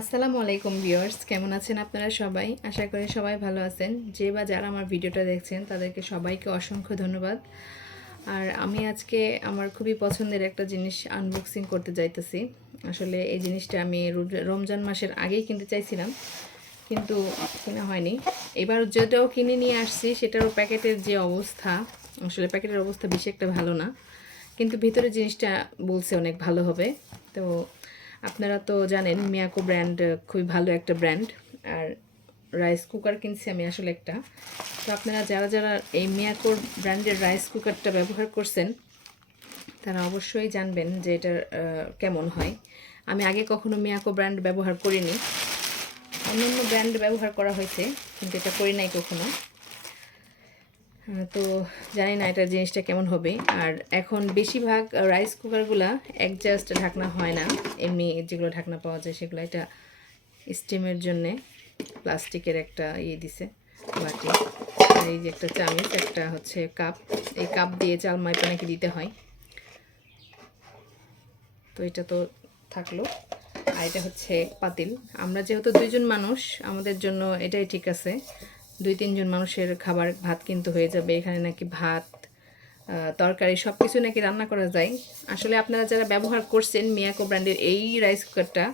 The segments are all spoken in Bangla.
আসসালামু আলাইকুম ভিউয়ার্স, কেমন আছেন আপনারা সবাই? আশা করি সবাই ভালো আছেন। যে বা যারা আমার ভিডিওটা দেখছেন, তাদেরকে সবাইকে অসংখ্য ধন্যবাদ। আর আমি আজকে আমার খুবই পছন্দের একটা জিনিস আনবক্সিং করতে যাইতেছি। আসলে এই জিনিসটা আমি রমজান মাসের আগেই কিনতে চাইছিলাম, কিন্তু কেনা হয়নি। এবার যেটাও কিনে নিয়ে আসছি, সেটারও প্যাকেটের যে অবস্থা, আসলে প্যাকেটের অবস্থা বেশি একটা ভালো না। কিন্তু ভিতরে জিনিসটা বলছে অনেক ভালো হবে। তো আপনারা তো জানেন, মিয়াকো ব্র্যান্ড খুবই ভালো একটা ব্র্যান্ড আর রাইস কুকার কিনছি আমি আসলে একটা। তো আপনারা যারা যারা এই মিয়াকোর ব্র্যান্ডের রাইস কুকারটা ব্যবহার করছেন, তারা অবশ্যই জানবেন যে এটা কেমন হয়। আমি আগে কখনো মিয়াকো ব্র্যান্ড ব্যবহার করিনি। অন্যান্য ব্র্যান্ড ব্যবহার করা হয়েছে, কিন্তু এটা করি নাই কখনো। তো জানি না এটা জিনিসটা কেমন হবে। আর এখন বেশিরভাগ রাইস কুকারগুলা অ্যাডজাস্ট ঢাকনা হয় না। এমনি যেগুলো ঢাকনা পাওয়া যায় সেগুলো এটা স্টিমের জন্যে প্লাস্টিকের একটা ইয়ে দিছে বাটি। এই যে একটা চামচ, একটা হচ্ছে কাপ এই কাপ দিয়ে চাল মাইপা নাকি দিতে হয়। তো এটা তো থাকল। আর এটা হচ্ছে পাতিল। আমরা যেহেতু দুইজন মানুষ, আমাদের জন্য এটাই ঠিক আছে। দুই তিনজন মানুষের খাবার, ভাত কিন্তু হয়ে যাবে। এখানে নাকি ভাত তরকারি সব কিছু নাকি রান্না করা যায়। আসলে আপনারা যারা ব্যবহার করছেন মিয়াকো ব্র্যান্ডের এই রাইস কুকারটা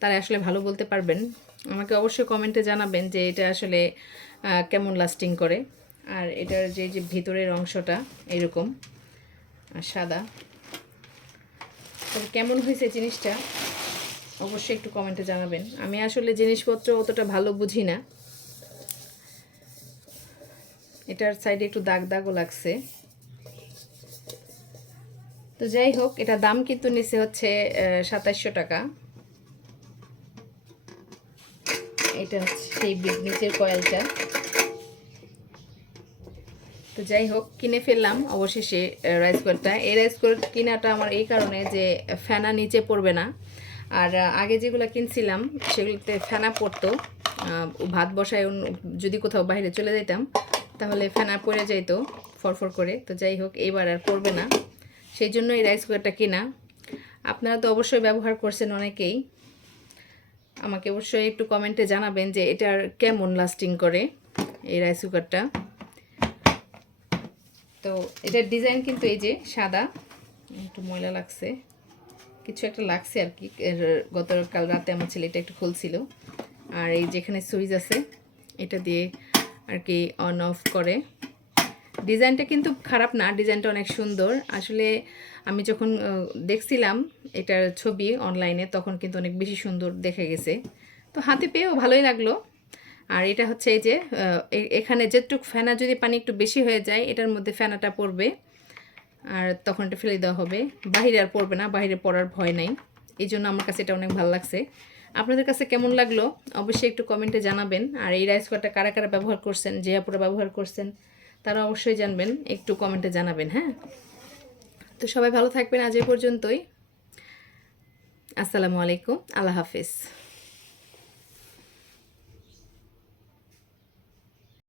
তারা আসলে ভালো বলতে পারবেন। আমাকে অবশ্যই কমেন্টে জানাবেন যে এটা আসলে কেমন লাস্টিং করে। আর এটার যে যে ভিতরের অংশটা, এরকম সাদা। তবে কেমন হয়েছে জিনিসটা, অবশ্যই একটু কমেন্টে জানাবেন। আমি আসলে জিনিসপত্র অতটা ভালো বুঝি না। এটার সাইডে একটু দাগ দাগও লাগছে। তো যাই হোক, এটা দাম কিন্তু নিচে হচ্ছে সাতাইশশো টাকা। এটা হচ্ছে সেই নিচের কয়েলটা তো যাই হোক, কিনে ফেললাম অবশেষে রাইস কুকারটা এই রাইস কুকার কেনাটা আমার এই কারণে যে ফ্যানা নিচে পড়বে না। আর আগে যেগুলো কিনছিলাম, সেগুলোতে ফ্যানা পড়তো। ভাত বসায় যদি কোথাও বাইরে চলে যেতাম তাহলে ফ্যানা পড়ে যাইতো ফরফর করে। তো যাই হোক, এইবার আর পড়বে না। সেই জন্য এই রাইস কুকারটা কেনা। আপনারা তো অবশ্যই ব্যবহার করছেন অনেকেই। আমাকে অবশ্যই একটু কমেন্টে জানাবেন যে এটার কেমন লাস্টিং করে এই রাইস কুকারটা তো এটার ডিজাইন কিন্তু এই যে সাদা। একটু ময়লা লাগছে। কিছু একটা লাগছে আর কি। গতকাল রাতে আমার ছেলে এটা একটু খুলছিল। আর এই যেখানে সুইচ আছে, এটা দিয়ে আর কি অন অফ করে। ডিজাইনটা কিন্তু খারাপ না ডিজাইনটা অনেক সুন্দর। আসলে আমি যখন দেখছিলাম এটার ছবি অনলাইনে তখন কিন্তু অনেক বেশি সুন্দর দেখে গেছে। তো হাতে পেয়েও ভালোই লাগল। আর এটা হচ্ছে এই যে এখানে যেটুক ফেনা যদি পানি একটু বেশি হয়ে যায়, এটার মধ্যে ফেনাটা পড়বে। আর তখন এটা ফেলে দেওয়া হবে। বাহিরে আর পড়বে না বাইরে পড়ার ভয় নাই। এই জন্য আমার কাছে এটা অনেক ভালো লাগছে। আপনাদের কাছে কেমন লাগল? অবশ্যই একটু কমেন্টে জানাবেন। আর এই রাইস কুকারটা কারা কারা ব্যবহার করছেন যে আপুরা ব্যবহার করছেন, তারা অবশ্যই জানবেন। একটু কমেন্টে জানাবেন হ্যাঁ? তো সবাই ভালো থাকবেন আজ এ পর্যন্তই। আসসালামু আলাইকুম। আল্লাহ হাফিজ।